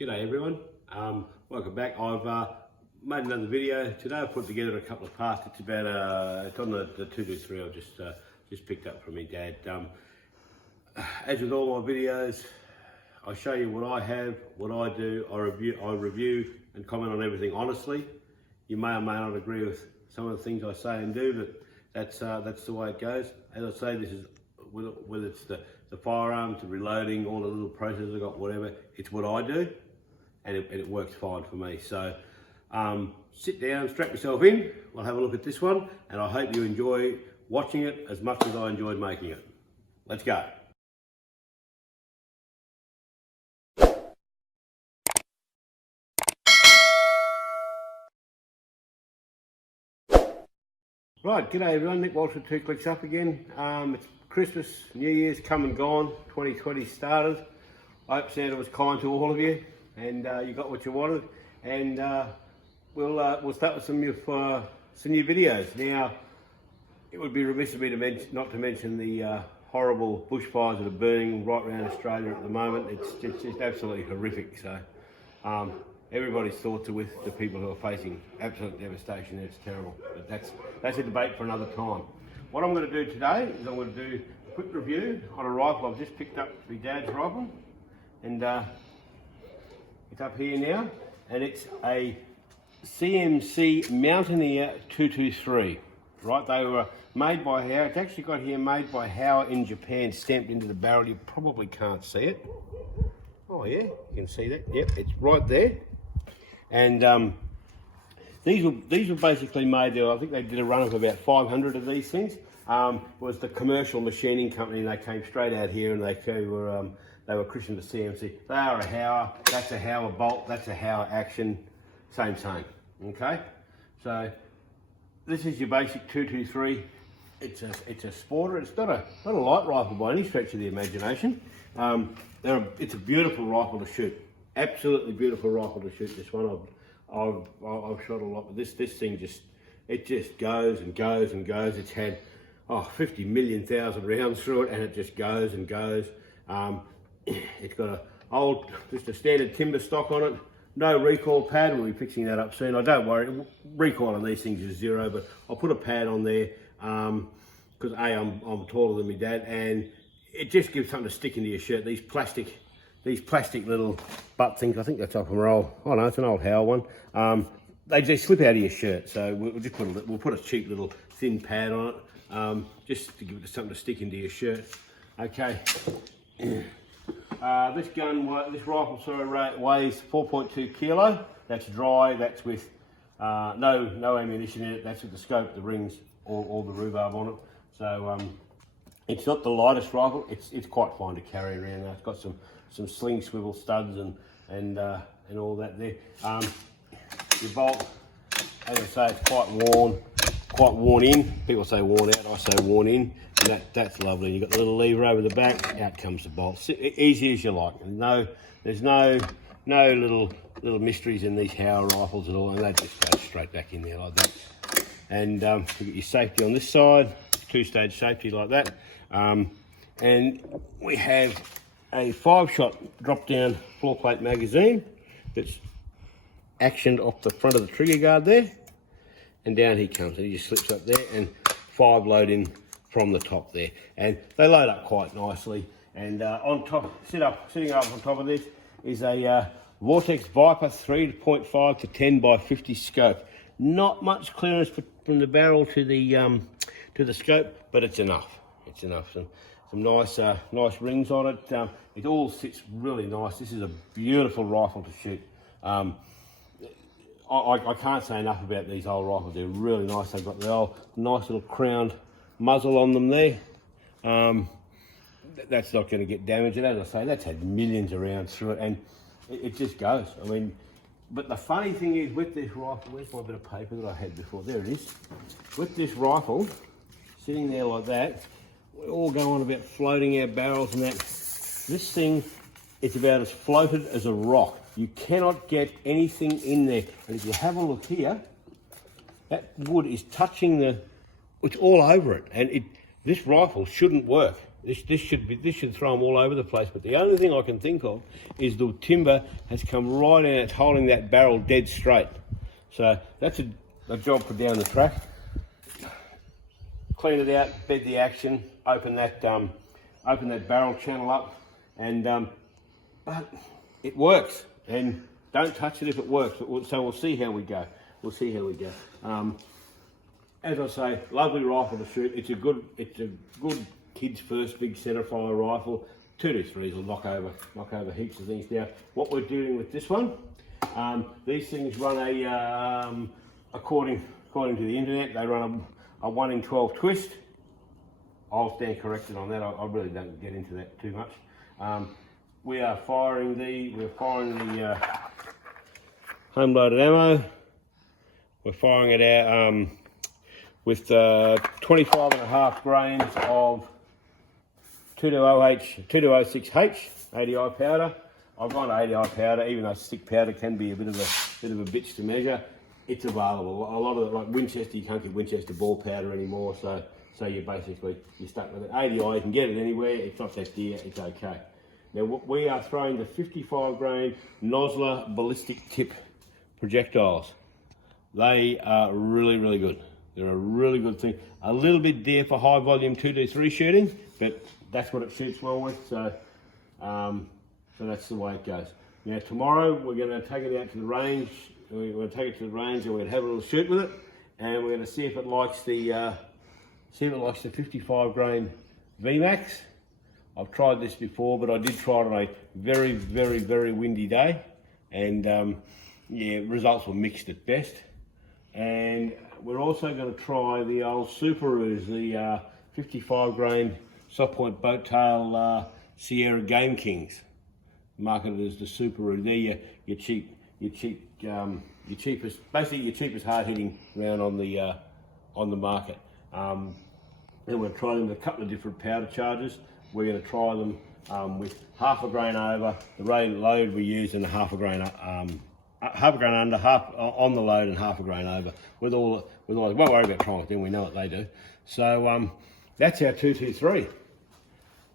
G'day everyone, welcome back. I've made another video today. I put together a couple of parts. It's about it's on the 223 I just picked up from my dad. As with all my videos, I show you what I have, what I do. I review and comment on everything honestly. You may or may not agree with some of the things I say and do, but that's the way it goes. As I say, this is whether it's the firearms, the reloading, all the little processes I got, whatever. It's what I do. And it works fine for me. So sit down, strap yourself in, we'll have a look at this one, and I hope you enjoy watching it as much as I enjoyed making it. Let's go. Right, g'day everyone, Nick Walsh with 2 Clicks Up again. It's Christmas, New Year's come and gone, 2020 started. I hope Santa was kind to all of you and you got what you wanted, and we'll start with some new videos. Now, it would be remiss of me to not to mention the horrible bushfires that are burning right around Australia at the moment. It's just absolutely horrific. So everybody's thoughts are with the people who are facing absolute devastation. It's terrible, but that's a debate for another time. What I'm going to do today is I'm going to do a quick review on a rifle I've just picked up, my dad's rifle, and it's up here now, and it's a Cmc Mountaineer 223. Right, they were made by Hauer. It's actually got here made by Hauer in Japan, stamped into the barrel. You probably can't see it. Oh yeah, you can see that. Yep, it's right there. And these were basically made there. I think they did a run of about 500 of these things. It was the commercial machining company, and they came straight out here, and they were christened the CMC. They are a Hauer. That's a Hauer bolt. That's a Hauer action. Same. Okay. So this is your basic 223. It's a sporter. It's not a light rifle by any stretch of the imagination. It's a beautiful rifle to shoot. Absolutely beautiful rifle to shoot. This one I've shot a lot, but this thing just goes and goes and goes. It's had 50 million thousand rounds through it, and it just goes and goes. It's got just a standard timber stock on it. No recoil pad. We'll be fixing that up soon. I don't worry. Recoil on these things is 0, but I'll put a pad on there because I'm taller than my dad, and it just gives something to stick into your shirt. These plastic little butt things. I think that's off from roll. Oh no, it's an old Hauer one. They just slip out of your shirt. So we'll put a cheap little thin pad on it, just to give it something to stick into your shirt. Okay. This rifle weighs 4.2 kilo. That's dry. That's with no ammunition in it. That's with the scope, the rings, all the rhubarb on it. So it's not the lightest rifle. It's quite fine to carry around. It's got some sling swivel studs and all that there. Your bolt, as I say, it's quite worn in. People say worn out. I say worn in. And that's lovely. You've got the little lever over the back. Out comes the bolt. Easy as you like. And there's no little mysteries in these Hauer rifles at all. And they just go straight back in there like that. And you got your safety on this side, 2-stage safety like that. And we have a 5-shot drop-down floor plate magazine that's actioned off the front of the trigger guard there. And down he comes, and he just slips up there, and 5 load in from the top there, and they load up quite nicely. And on top, sitting up on top of this is a Vortex Viper 3.5 to 10 by 50 scope. Not much clearance from the barrel to the scope, but it's enough. It's enough. Some nice rings on it. It all sits really nice. This is a beautiful rifle to shoot. I can't say enough about these old rifles. They're really nice. They've got the old nice little crowned muzzle on them there. That's not going to get damaged. And as I say, that's had millions of rounds through it, and it just goes. I mean, but the funny thing is with this rifle, where's my bit of paper that I had before? There it is. With this rifle, sitting there like that, we all go on about floating our barrels and that. This thing, it's about as floated as a rock. You cannot get anything in there. And if you have a look here, that wood is touching it's all over it. And this rifle shouldn't work. This should throw them all over the place. But the only thing I can think of is the timber has come right in. It's holding that barrel dead straight. So that's a job for down the track. Clean it out, bed the action, open that barrel channel up, and but it works. And don't touch it if it works. So we'll see how we go. We'll see how we go. As I say, lovely rifle to shoot. It's a good kids first big centerfire rifle. 223s will knock over heaps of things. Now, what we're doing with this one, these things run according to the internet, they run a 1 in 12 twist. I'll stand corrected on that. I really don't get into that too much. We're firing the home loaded ammo. We're firing it out with 25.5 grains of 220H 80i powder. I've gone to 80i powder, even though stick powder can be a bit of a bitch to measure. It's available. A lot of it, like Winchester, you can't get Winchester ball powder anymore, so you're stuck with it. 80i, you can get it anywhere. It's not that dear. It's okay. Now we are throwing the 55 grain Nosler ballistic tip projectiles. They are really good. They're a really good thing. A little bit dear for high volume 223 shooting, but that's what it shoots well with. So that's the way it goes. Now tomorrow we're going to take it out to the range. We're going to take it to the range and we're going to have a little shoot with it, and we're going to see if it likes the 55 grain VMAX. I've tried this before, but I did try it on a very windy day, and yeah, results were mixed at best. And we're also going to try the old Subarus, the 55 grain soft point boat tail Sierra Game Kings, marketed as the Subaru. They're your cheapest hard hitting round on the market. And we're trying them with a couple of different powder charges. We're going to try them with half a grain over the rate load we use, and half a grain under, half on the load, and half a grain over. With all, we won't worry about trying with them. We know what they do. So that's our 223.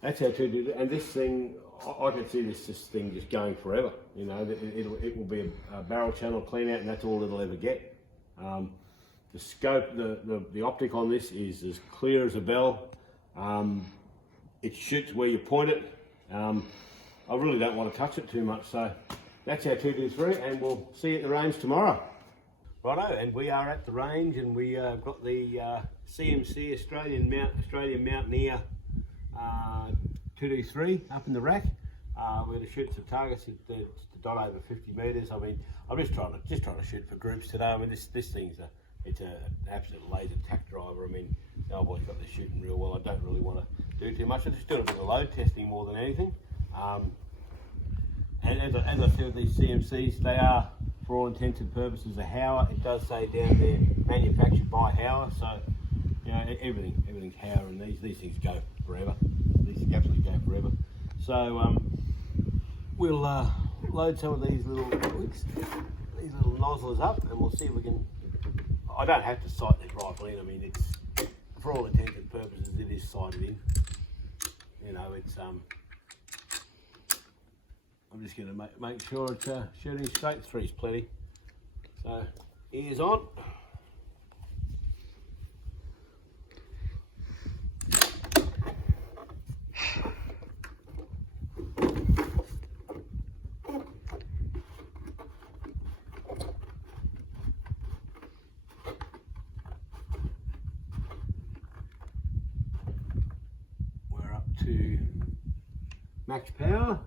That's our 223, and this thing, I can see this thing just going forever. You know, it will be a barrel channel clean out, and that's all it'll ever get. The scope, the optic on this is as clear as a bell. It shoots where you point it. I really don't want to touch it too much, so that's our 223, and we'll see you at the range tomorrow. Righto, and we are at the range, and we got the CMC Australian Mountaineer 223 up in the rack. We're going to shoot some targets at dot over 50 metres. I mean, I'm just trying to shoot for groups today. I mean, this thing's it's an absolute laser tack driver. I mean, the old boy's got this shooting real well. I don't really want to do too much. I'm just doing a bit of load testing more than anything. And as I said with these CMCs, they are, for all intents and purposes, a Hauer. It does say down there, manufactured by Hauer. So, you know, everything's Hauer, and these things go forever. These things absolutely go forever. So we'll load some of these little nozzlers up, and we'll see if we can. I don't have to sight this rifle in. I mean, it's, for all intents and purposes, it is sighted in. You know, it's I'm just going to make sure it's shooting straight. Three's plenty. So ears on. We're up to max power.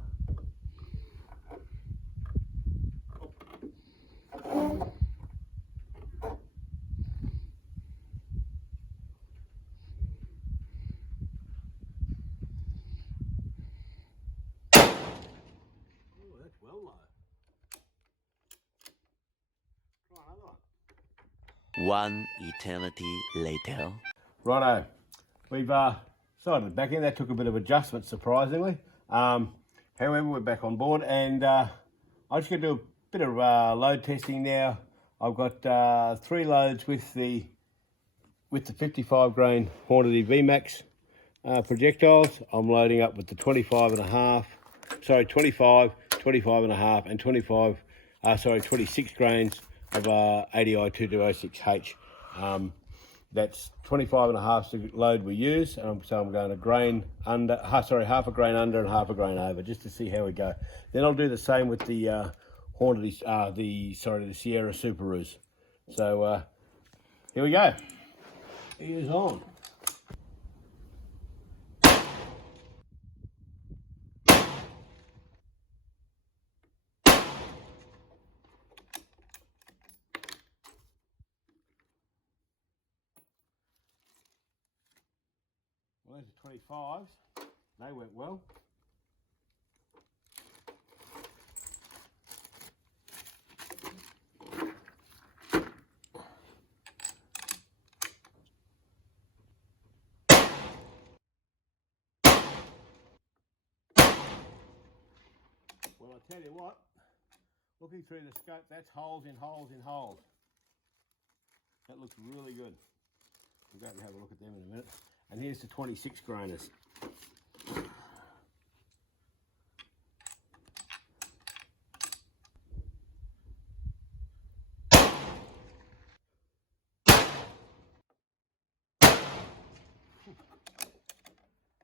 One eternity later. Righto, we've sighted it back in. That took a bit of adjustment, surprisingly. However, we're back on board, and I'm just going to do a bit of load testing now. I've got 3 loads with the 55 grain Hornady VMAX. projectiles. I'm loading up with the 25 and a half, sorry, 25, 25 and a half, and 26 grains of ADI 2206H. That's 25 and a half the load we use. So I'm going a grain under, half a grain under and half a grain over, just to see how we go. Then I'll do the same with the the Sierra Super Ruse. So here we go. It is on. Well, those are 25s. They went well. Well, I tell you what, looking through the scope, that's holes in holes in holes. That looks really good. We'll go and have a look at them in a minute. And here's the 26 grainers.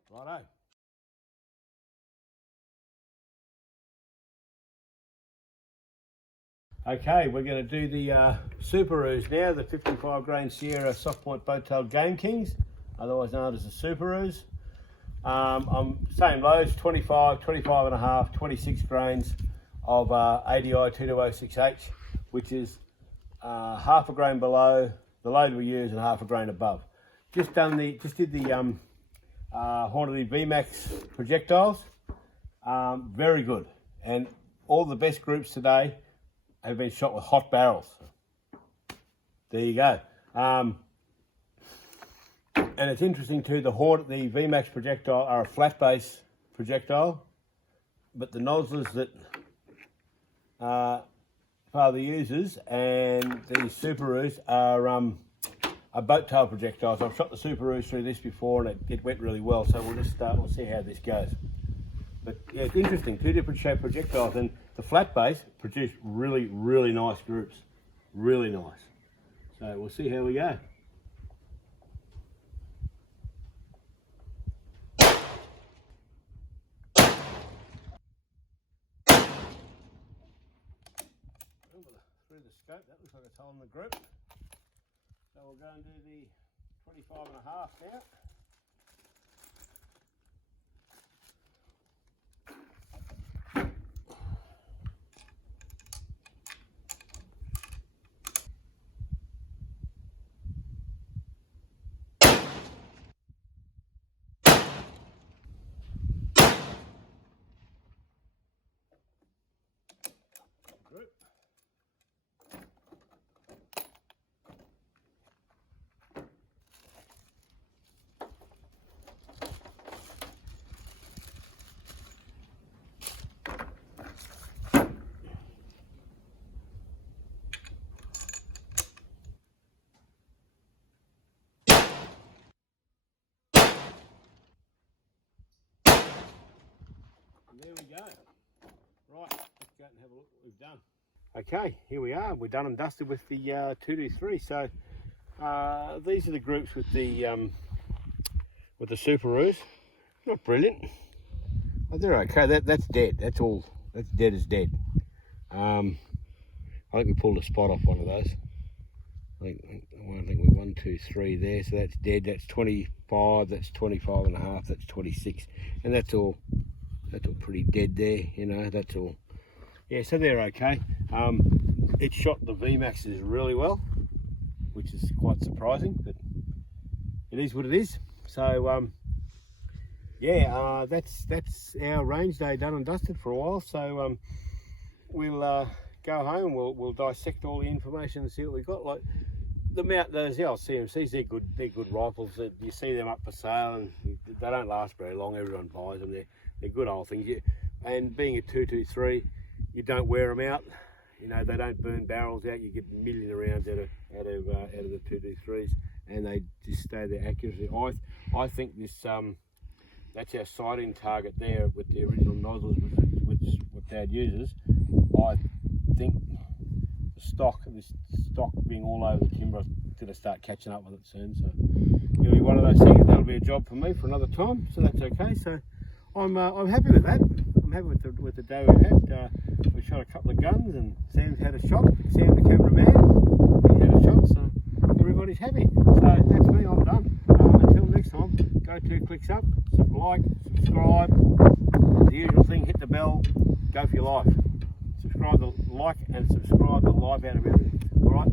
Righto. Okay, we're going to do the Super Ruse now, the 55 grain Sierra soft point boat-tailed Game Kings, otherwise known as the Super Ruse. I'm same loads, 25, 25 and a half, 26 grains of ADI 2206H, which is half a grain below the load we use and half a grain above. Just did the Hornady VMAX projectiles, very good, and all the best groups today have been shot with hot barrels. There you go. And it's interesting too, the VMAX projectile are a flat base projectile, but the nozzles that Father uses and the Super Ruse are boat tail projectiles. I've shot the Super Ruse through this before and it went really well, so we'll just start, we'll see how this goes. But yeah, it's interesting, two different shaped projectiles, and the flat base produced really, really nice groups. Really nice. So we'll see how we go. Through the scope, that looks like it's holding the group. So we'll go and do the 25 and a half now. Group. And there we go. Right, let's go out and have a look at what we've done. Okay, here we are. We're done and dusted with the 223. So these are the groups with the Super Ruse. Not brilliant. Oh, they're okay. That's dead. That's all. That's dead as dead. I think we pulled a spot off one of those. I think we're 1, 2, 3 there. So that's dead. That's 25. That's 25 and a half. That's 26, and that's all pretty dead there. You know, that's all. Yeah, so they're okay. It shot the VMAXs really well, which is quite surprising, but it is what it is. So yeah, that's our range day done and dusted for a while. So we'll go home. We'll dissect all the information and see what we got. Like those old CMCs, they're good rifles. You see them up for sale, and they don't last very long. Everyone buys them. They're good old things. And being a 223, you don't wear them out. You know, they don't burn barrels out. You get a million rounds out of the 223s, and they just stay their accuracy. I think this that's our sighting target there with the original nozzles, which what Dad uses. I think the stock being all over the timber, I'm going to start catching up with it soon. So it'll be one of those things. That'll be a job for me for another time. So that's okay. So I'm happy with that. I'm happy with the day we had. We shot a couple of guns, and Sam's had a shot. Sam, the cameraman, he had a shot. So everybody's happy. So that's me. I'm done. Until next time, go 2 clicks up, like, subscribe, the usual thing, hit the bell, go for your life. Subscribe, like and subscribe the life out of everything. Alright?